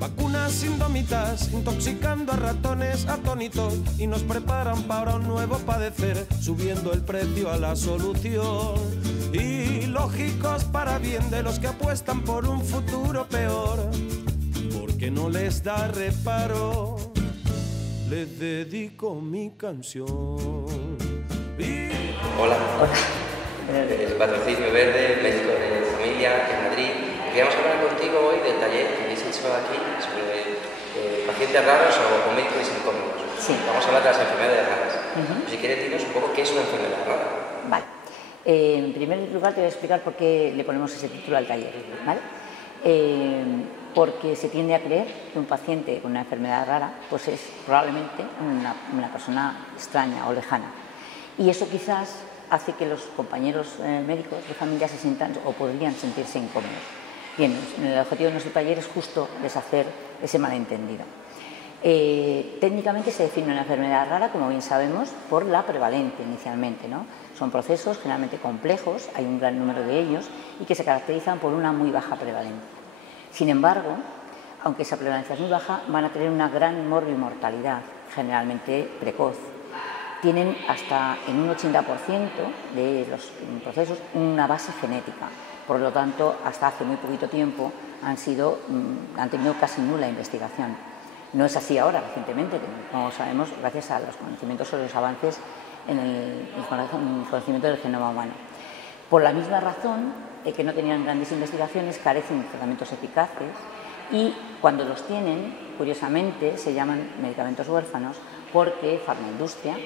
Vacunas indómitas, intoxicando a ratones atónitos y nos preparan para un nuevo padecer, subiendo el precio a la solución. Y lógicos para bien de los que apuestan por un futuro peor, porque no les da reparo, les dedico mi canción. Hola. El Patrocinio Verde, médico de familia en Madrid. Queríamos hablar contigo hoy del taller que habéis hecho aquí sobre pacientes raros o médicos incómodos. Sí. Vamos a hablar de las enfermedades raras. Si quieres, dinos un poco qué es una enfermedad rara. Vale. En primer lugar te voy a explicar por qué le ponemos ese título al taller, ¿vale? Porque se tiende a creer que un paciente con una enfermedad rara pues es probablemente una persona extraña o lejana. Y eso quizás hace que los compañeros médicos de familia se sientan o podrían sentirse incómodos. Bien, el objetivo de nuestro taller es justo deshacer ese malentendido. Técnicamente se define una enfermedad rara, como bien sabemos, por la prevalencia inicialmente, ¿no? Son procesos generalmente complejos, hay un gran número de ellos, y que se caracterizan por una muy baja prevalencia. Sin embargo, aunque esa prevalencia es muy baja, van a tener una gran morbimortalidad, generalmente precoz. Tienen hasta en un 80% de los procesos una base genética, por lo tanto, hasta hace muy poquito tiempo han tenido casi nula investigación. No es así ahora, recientemente, como sabemos, gracias a los conocimientos sobre los avances en el conocimiento del genoma humano. Por la misma razón que no tenían grandes investigaciones, carecen de tratamientos eficaces y cuando los tienen, curiosamente, se llaman medicamentos huérfanos porque farmaindustria,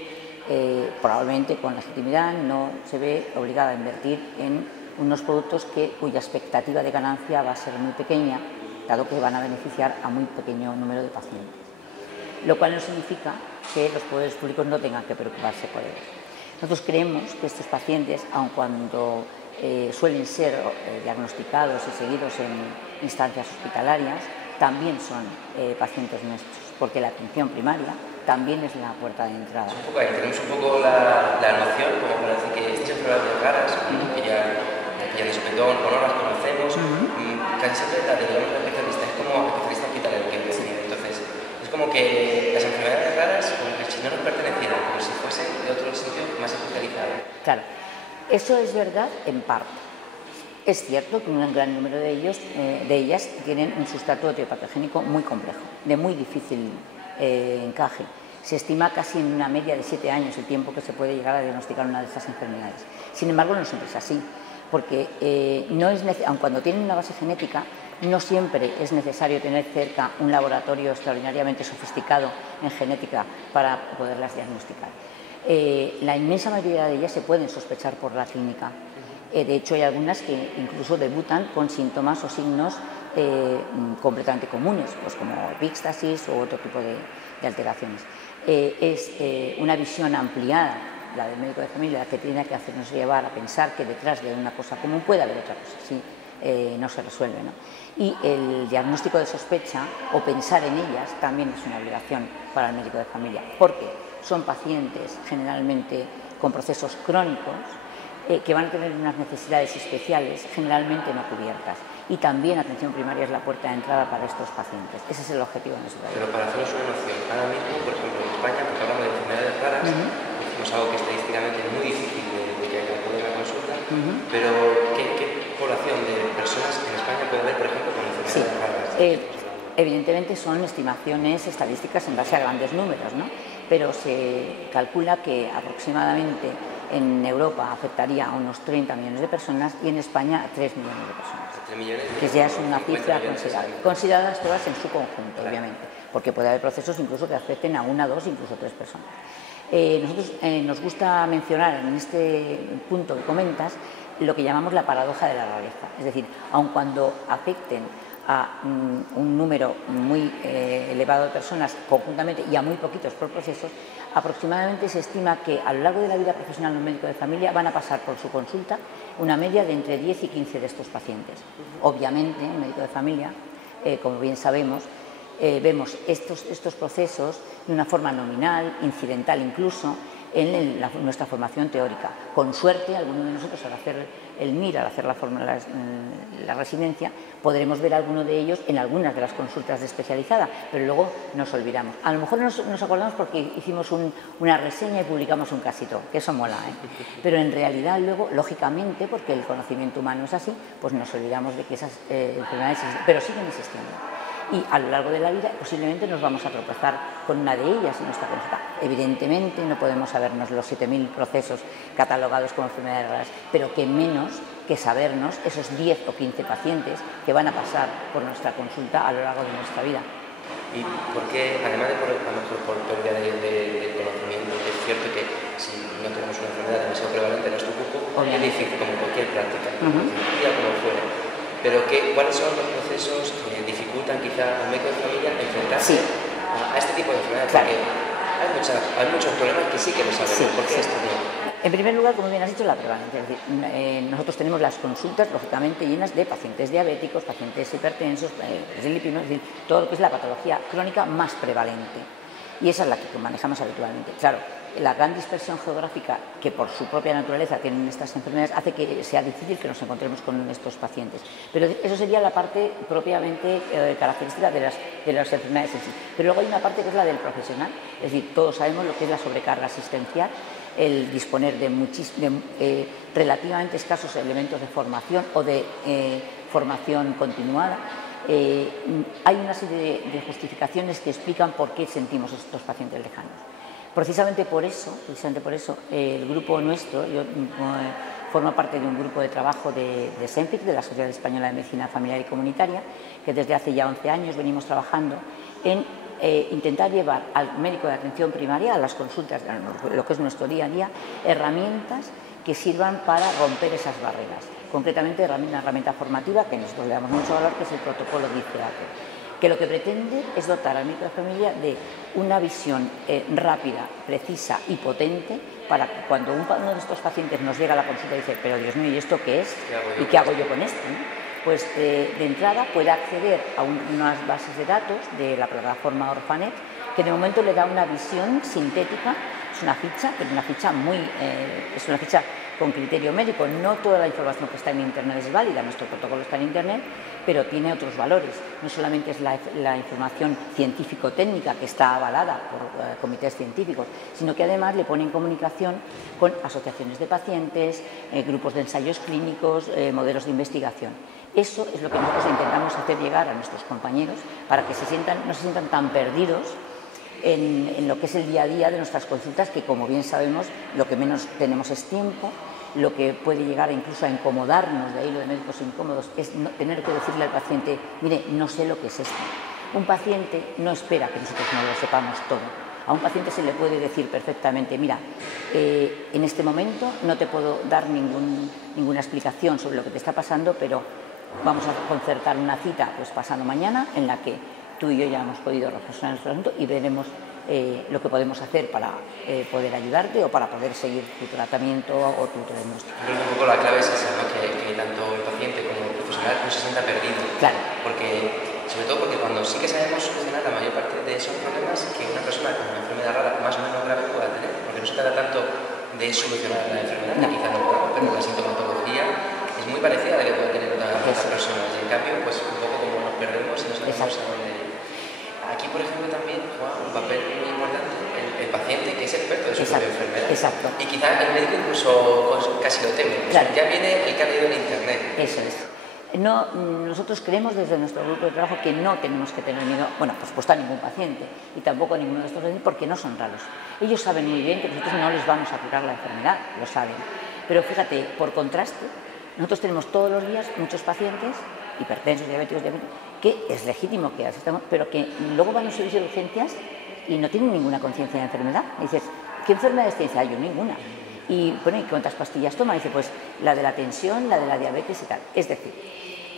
probablemente con legitimidad, no se ve obligada a invertir en unos productos cuya expectativa de ganancia va a ser muy pequeña, dado que van a beneficiar a muy pequeño número de pacientes. Lo cual no significa que los poderes públicos no tengan que preocuparse por ellos. Nosotros creemos que estos pacientes, aun cuando suelen ser diagnosticados y seguidos en instancias hospitalarias, también son pacientes nuestros, porque la atención primaria también es la puerta de entrada. Tenemos un poco la noción, como para decir que estas enfermedades raras, que ya de sopetón o no las conocemos, casi siempre la derivamos al especialista, es como especialista hospitalario que entonces es como que las enfermedades raras, como que si no nos pertenecieran, como si fuesen de otro sitio más especializado. Claro, eso es verdad en parte. Es cierto que un gran número de ellas tienen un sustrato etiopatogénico muy complejo, de muy difícil encaje. Se estima casi en una media de 7 años el tiempo que se puede llegar a diagnosticar una de estas enfermedades. Sin embargo, no siempre es así, porque aun cuando tienen una base genética, no siempre es necesario tener cerca un laboratorio extraordinariamente sofisticado en genética para poderlas diagnosticar. La inmensa mayoría de ellas se pueden sospechar por la clínica. De hecho, hay algunas que incluso debutan con síntomas o signos completamente comunes, pues como epíxtasis o otro tipo de alteraciones. Es una visión ampliada, la del médico de familia, la que tiene que hacernos llevar a pensar que detrás de una cosa común puede haber otra cosa, si no se resuelve, ¿no? Y el diagnóstico de sospecha o pensar en ellas también es una obligación para el médico de familia, porque son pacientes generalmente con procesos crónicos que van a tener unas necesidades especiales generalmente no cubiertas. Y también atención primaria es la puerta de entrada para estos pacientes. Ese es el objetivo de nuestro taller. Pero para hacernos una noción, ahora mismo, por ejemplo, en España, porque hablamos de enfermedades raras, decimos algo que estadísticamente es muy difícil de que calcule la consulta, pero ¿qué población de personas en España puede haber, por ejemplo, con enfermedades raras? Evidentemente son estimaciones estadísticas en base a grandes números, ¿no? Pero se calcula que aproximadamente en Europa afectaría a unos 30 millones de personas y en España a 3 millones de personas. 3 millones, que ya es una cifra considerable. Consideradas todas en su conjunto, claro, obviamente, porque puede haber procesos incluso que afecten a 1, 2, incluso 3 personas. Nosotros nos gusta mencionar en este punto que comentas lo que llamamos la paradoja de la rareza. Es decir, aun cuando afecten a un número muy elevado de personas conjuntamente y a muy poquitos por procesos, aproximadamente se estima que a lo largo de la vida profesional de un médico de familia van a pasar por su consulta una media de entre 10 y 15 de estos pacientes. Obviamente, un médico de familia, como bien sabemos, vemos estos procesos de una forma nominal, incidental incluso, en nuestra formación teórica. Con suerte, algunos de nosotros al hacer el MIR, al hacer la residencia, podremos ver a alguno de ellos en algunas de las consultas de especializada, pero luego nos olvidamos. A lo mejor nos acordamos porque hicimos una reseña y publicamos un casito, que eso mola, pero en realidad luego, lógicamente, porque el conocimiento humano es así, pues nos olvidamos de que esas enfermedades existen, pero siguen existiendo. Y a lo largo de la vida posiblemente nos vamos a tropezar con una de ellas en nuestra consulta. Evidentemente no podemos sabernos los 7.000 procesos catalogados como enfermedades raras, pero que menos que sabernos esos 10 o 15 pacientes que van a pasar por nuestra consulta a lo largo de nuestra vida. ¿Y por qué, además de por pérdida de conocimiento, es cierto que si no tenemos una enfermedad demasiado prevalente en nuestro cuerpo, es difícil, como cualquier práctica, como fuera? Pero ¿cuáles son los procesos que dificultan quizá al médico de familia enfrentarse a este tipo de enfermedades? Claro. Porque hay muchos problemas que sí que lo sabemos. ¿Por qué esto no? En primer lugar, como bien has dicho, la prevalencia. Es decir, nosotros tenemos las consultas, lógicamente, llenas de pacientes diabéticos, pacientes hipertensos, lipidemias, es decir, todo lo que es la patología crónica más prevalente. Y esa es la que manejamos habitualmente. Claro, la gran dispersión geográfica que por su propia naturaleza tienen estas enfermedades hace que sea difícil que nos encontremos con estos pacientes. Pero eso sería la parte propiamente característica de las enfermedades en sí. Pero luego hay una parte que es la del profesional, es decir, todos sabemos lo que es la sobrecarga asistencial, el disponer de relativamente escasos elementos de formación o de formación continuada. Hay una serie de justificaciones que explican por qué sentimos estos pacientes lejanos. Precisamente por eso el grupo nuestro, yo formo parte de un grupo de trabajo de SENFIC, de la Sociedad Española de Medicina Familiar y Comunitaria, que desde hace ya 11 años venimos trabajando en intentar llevar al médico de atención primaria, a las consultas, lo que es nuestro día a día, herramientas que sirvan para romper esas barreras. Concretamente, una herramienta formativa que nosotros le damos mucho valor, que es el protocolo DICEATE, que lo que pretende es dotar al médico de familia de una visión rápida, precisa y potente para que cuando uno de estos pacientes nos llega a la consulta y dice, pero Dios mío, ¿y esto qué es? ¿Y qué hago yo con esto? Pues de entrada puede acceder a unas bases de datos de la plataforma Orphanet, que de momento le da una visión sintética. Es una ficha, pero es una ficha con criterio médico. No toda la información que está en Internet es válida, nuestro protocolo está en Internet, pero tiene otros valores. No solamente es la información científico-técnica que está avalada por comités científicos, sino que además le pone en comunicación con asociaciones de pacientes, grupos de ensayos clínicos, modelos de investigación. Eso es lo que nosotros intentamos hacer llegar a nuestros compañeros para que no se sientan tan perdidos en lo que es el día a día de nuestras consultas, que como bien sabemos lo que menos tenemos es tiempo. Lo que puede llegar incluso a incomodarnos, de ahí lo de médicos incómodos, es tener que decirle al paciente, mire, no sé lo que es esto. Un paciente no espera que nosotros no lo sepamos todo. A un paciente se le puede decir perfectamente, mira, en este momento no te puedo dar ninguna explicación sobre lo que te está pasando, pero vamos a concertar una cita pues pasado mañana en la que tú y yo ya hemos podido reflexionar nuestro asunto y veremos lo que podemos hacer para poder ayudarte o para poder seguir tu tratamiento o tu diagnóstico. Creo que un poco la clave es esa, ¿no? que tanto el paciente como el profesional no se sienta perdido. Claro. Sobre todo porque cuando sí que sabemos solucionar la mayor parte de esos problemas que una persona con una enfermedad rara más o menos grave pueda tener, porque no se trata tanto de solucionar la enfermedad, que quizá no pueda, pero la sintomatología es muy parecida a la que puede tener otra persona. Y en cambio, pues un poco como nos perdemos y no sabemos a dónde ir. Aquí, por ejemplo, también juega un papel muy importante el paciente, que es experto de su propia enfermedad. Exacto. Y quizá el médico incluso casi lo teme. Claro. Ya viene el que ha leído en Internet. Eso es. Nosotros creemos desde nuestro grupo de trabajo que no tenemos que tener miedo, bueno, por supuesto a ningún paciente y tampoco a ninguno de estos pacientes porque no son raros. Ellos saben muy bien que nosotros no les vamos a curar la enfermedad, lo saben. Pero fíjate, por contraste, nosotros tenemos todos los días muchos pacientes, hipertensos, diabéticos, que es legítimo que asistamos, pero que luego van a un servicio de urgencias y no tienen ninguna conciencia de enfermedad. Y dices, ¿qué enfermedades tienes? Yo ninguna. Y bueno, ¿y cuántas pastillas toma? Dice, pues la de la tensión, la de la diabetes y tal. Es decir,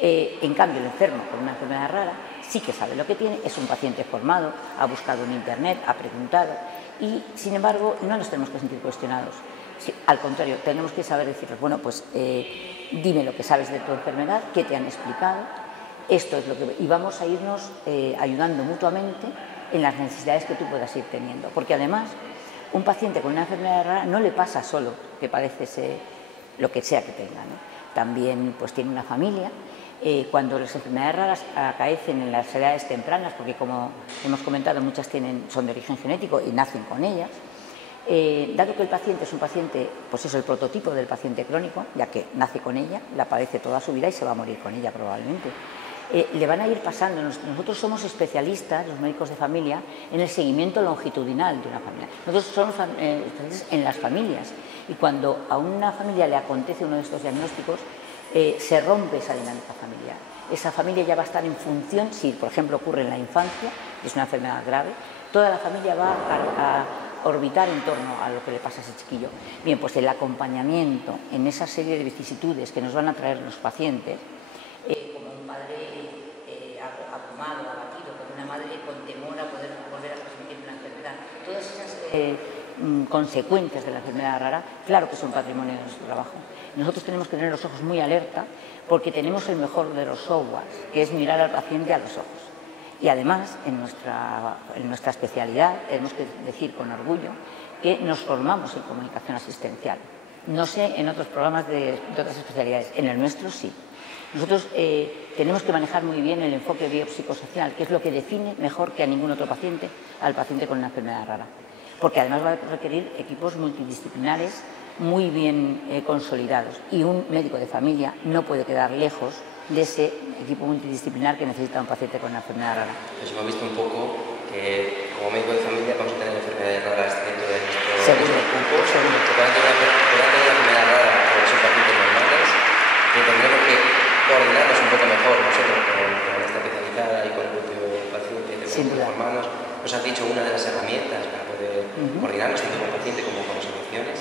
en cambio el enfermo con una enfermedad rara sí que sabe lo que tiene, es un paciente formado, ha buscado en Internet, ha preguntado y sin embargo no nos tenemos que sentir cuestionados. Sí, al contrario, tenemos que saber decirles, bueno, pues dime lo que sabes de tu enfermedad, qué te han explicado, esto es lo que... Y vamos a irnos ayudando mutuamente en las necesidades que tú puedas ir teniendo, porque además un paciente con una enfermedad rara no le pasa solo que padece lo que sea que tenga, ¿no? También pues tiene una familia. Cuando las enfermedades raras acaecen en las edades tempranas, porque como hemos comentado, muchas son de origen genético y nacen con ellas, dado que el paciente es un paciente, pues es el prototipo del paciente crónico, ya que nace con ella, la padece toda su vida y se va a morir con ella probablemente, le van a ir pasando. Nosotros somos especialistas, los médicos de familia, en el seguimiento longitudinal de una familia. Nosotros somos especialistas en las familias, y cuando a una familia le acontece uno de estos diagnósticos, se rompe esa dinámica familiar. Esa familia ya va a estar en función, si por ejemplo ocurre en la infancia, es una enfermedad grave, toda la familia va a orbitar en torno a lo que le pasa a ese chiquillo. Bien, pues el acompañamiento en esa serie de vicisitudes que nos van a traer los pacientes, como un padre abrumado, abatido, con una madre con temor a poder volver a transmitir una enfermedad, todas esas consecuencias de la enfermedad rara, claro que son patrimonio de nuestro trabajo. Nosotros tenemos que tener los ojos muy alerta porque tenemos el mejor de los softwares, que es mirar al paciente a los ojos. Y además, en nuestra especialidad, tenemos que decir con orgullo que nos formamos en comunicación asistencial. No sé en otros programas de otras especialidades, en el nuestro sí. Nosotros tenemos que manejar muy bien el enfoque biopsicosocial, que es lo que define mejor que a ningún otro paciente al paciente con una enfermedad rara. Porque además va a requerir equipos multidisciplinares muy bien consolidados, y un médico de familia no puede quedar lejos de ese equipo multidisciplinar que necesita un paciente con una enfermedad rara. Pues hemos visto un poco que como médico de familia vamos a tener enfermedades raras dentro de nuestro grupo, que van a tener una enfermedad rara, pero son pacientes normales, y tendremos que coordinarnos un poco mejor nosotros con esta especializada y con el propio paciente, tenemos que formarnos. Nos has dicho una de las herramientas para poder coordinarnos tanto con el paciente como con las soluciones,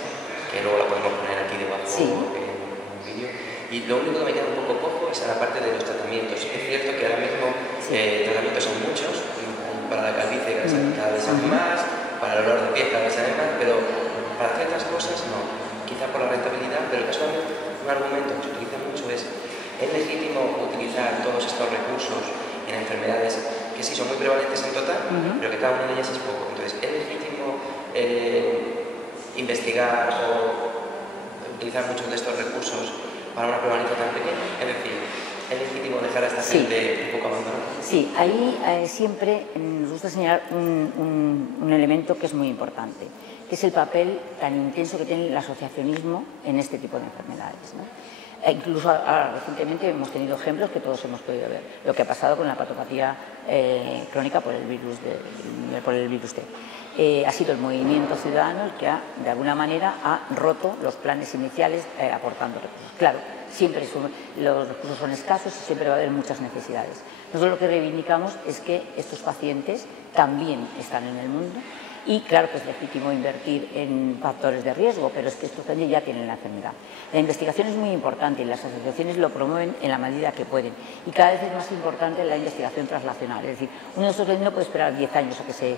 que luego la podemos poner aquí debajo en un vídeo. Y lo único que me queda un poco cojo es a la parte de los tratamientos. Es cierto que ahora mismo tratamientos son muchos, para la calvicie cada vez hay más, para el dolor de piel cada vez hay más, pero para ciertas cosas no, quizá por la rentabilidad, pero casualmente un argumento que se utiliza mucho es legítimo utilizar todos estos recursos en enfermedades que sí son muy prevalentes en total, pero que cada una de ellas es poco. Entonces, ¿es legítimo investigar o utilizar muchos de estos recursos para una prevalencia tan pequeña? Es decir, ¿es legítimo dejar a esta gente un poco abandonada? Sí, ahí siempre nos gusta señalar un elemento que es muy importante, que es el papel tan intenso que tiene el asociacionismo en este tipo de enfermedades, ¿no? Incluso recientemente hemos tenido ejemplos que todos hemos podido ver, lo que ha pasado con la patopatía crónica por el virus T. Ha sido el movimiento ciudadano el que de alguna manera ha roto los planes iniciales aportando recursos. Claro, siempre los recursos son escasos y siempre va a haber muchas necesidades. Nosotros lo que reivindicamos es que estos pacientes también están en el mundo, y claro que es legítimo invertir en factores de riesgo, pero es que estos pacientes ya tienen la enfermedad. La investigación es muy importante y las asociaciones lo promueven en la medida que pueden, y cada vez es más importante la investigación translacional, es decir, uno de estos pacientes no puede esperar 10 años a que se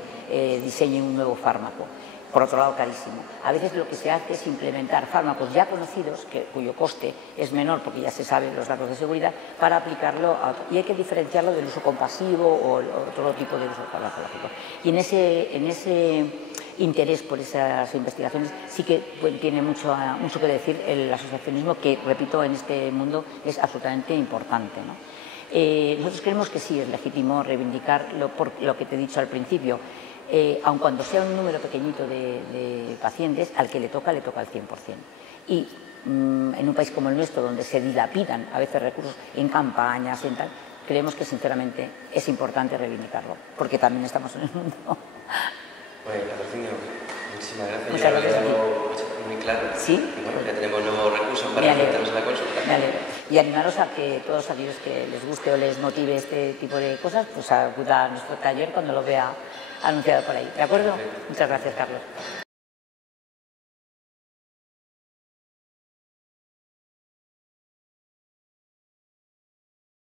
diseñe un nuevo fármaco. Por otro lado, carísimo. A veces lo que se hace es implementar fármacos ya conocidos, cuyo coste es menor porque ya se saben los datos de seguridad, para aplicarlo y hay que diferenciarlo del uso compasivo o otro tipo de uso farmacológico. Y en ese interés por esas investigaciones sí que tiene mucho que decir el asociacionismo, que, repito, en este mundo es absolutamente importante, ¿no? Nosotros creemos que sí es legítimo reivindicarlo por lo que te he dicho al principio. Aun cuando sea un número pequeñito de pacientes, al que le toca al 100%. Y en un país como el nuestro, donde se dilapidan a veces recursos en campañas, en tal, creemos que sinceramente es importante reivindicarlo, porque también estamos en el mundo. Pues, Patrocinio, muchísimas gracias. Muchas gracias a ti. Muy claro. Sí. Y bueno, ya tenemos nuevos recursos para meternos en la consulta. Y animaros a que todos aquellos que les guste o les motive este tipo de cosas, pues acuda a nuestro taller cuando lo vea anunciado por ahí. ¿De acuerdo? Muchas gracias, Carlos.